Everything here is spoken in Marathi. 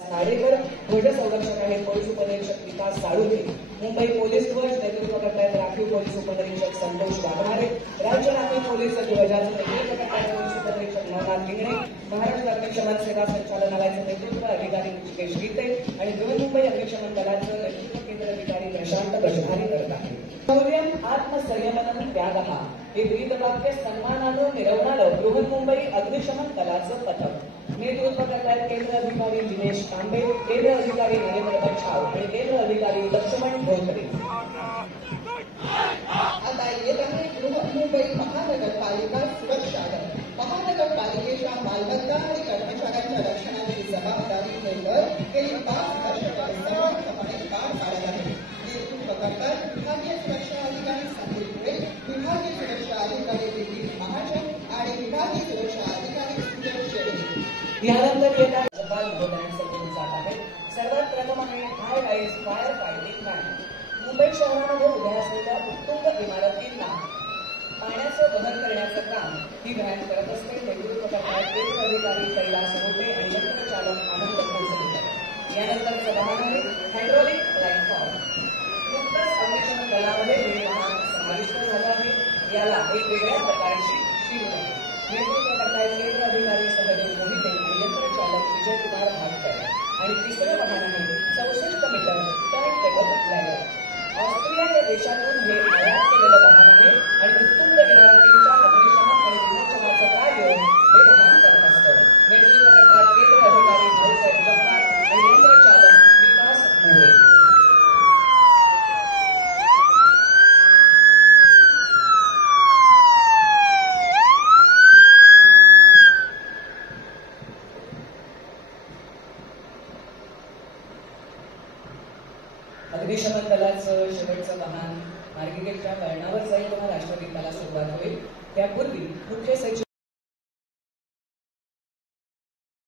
साडेवर ध्वज संरक्षक आहेत पोलीस उपनिरीक्षक विकास साळुंखे, मुंबई पोलीस ध्वज नेतृत्व करतायत राखीव पोलीस उपनिरीक्षक संतोष वाघमारे, राज्य राखीव पोलीस ध्वजाचं नेतृत्व करतायत पोलीस उपनिरीक्षक नवनाथ लिंगणे, महाराष्ट्र अग्निशमन सेवा संचालनालयाचं नेतृत्व अधिकारी ऋषिकेश गीते आणि बृहन्मुंबई अग्निशमन दलाचं नेतृत्व केंद्र अधिकारी प्रशांत बजधारी करत आहेत। शौर्यम आत्मसंयमनं त्यागः हे ब्रीदवाक्य सन्मानानं मिरवणारं बृहन्मुंबई अग्निशमन दलाचं पथक नेतृत्व करतायत केंद्र अधिकारी दिनेश तांबे, केंद्र अधिकारी नरेंद्र बच्छाव आणि केंद्र अधिकारी लक्ष्मण भोसले। आता येत आहे बृहन्मुंबई महानगरपालिका सुरक्षा दल। महानगरपालिकेच्या मालमत्ता आणि कर्मचाऱ्यांच्या रक्षणाची जबाबदारी हे दल गेली 5 वर्षे समर्थपणे पार पाडत आहे। नेतृत्व करतात विभागीय सुरक्षा अधिकारी संदीप पुरे, विभागीय सुरक्षा अधिकारी दिलीप महाजन आणि विभागीय सुरक्षा अधिकारी सुरेश शेळके। यानंतर येतात जपान महोदयांचं बोलून जात आहे। सर्वात प्रथम आहे high rise fire fighting van. Mumbai शहरामध्ये उभ्या असलेल्या उत्तुंग इमारतींना पाण्याचं वहन करण्याचं काम ही व्हॅन करत असते। नेतृत्व करतायत केंद्र अधिकारी कैलास मोटे आणि यंत्रचालक आनंद भोसले। यानंतरचं वाहन आहे हायड्रॉलिक प्लॅटफॉर्म। नुकतंच अग्निशमन दलामध्ये हे वाहन समाविष्ट झालं आहे। याला एक वेगळ्या प्रकारची शील आहे। नेतृत्व करतायत केंद्र अधिकारी सहदेव मोहिते आणि यंत्रचालक विजय कुमार भाटकर आणि तिसरं वाहन आहे 64 मीटर टर्नटेबल लॅडर। ऑस्ट्रिया या देशातून हे आयात केलेलं वाहन आहे आणि उत्तुंग इमारतींच्या अग्निशमन आणि विमोचनाचं कार्य हे वाहन करत असतं। नेतृत्व करतायत केंद्र अधिकारी भाऊसाहेब जगताप आणि यंत्रचालक विकास मोरे। अग्निशमन दलाचं शेवटचं वाहन मार्गिकेच्या वळणावर जाईल तेव्हा राष्ट्रगीताला सुरुवात होईल। त्यापूर्वी मुख्य सचिव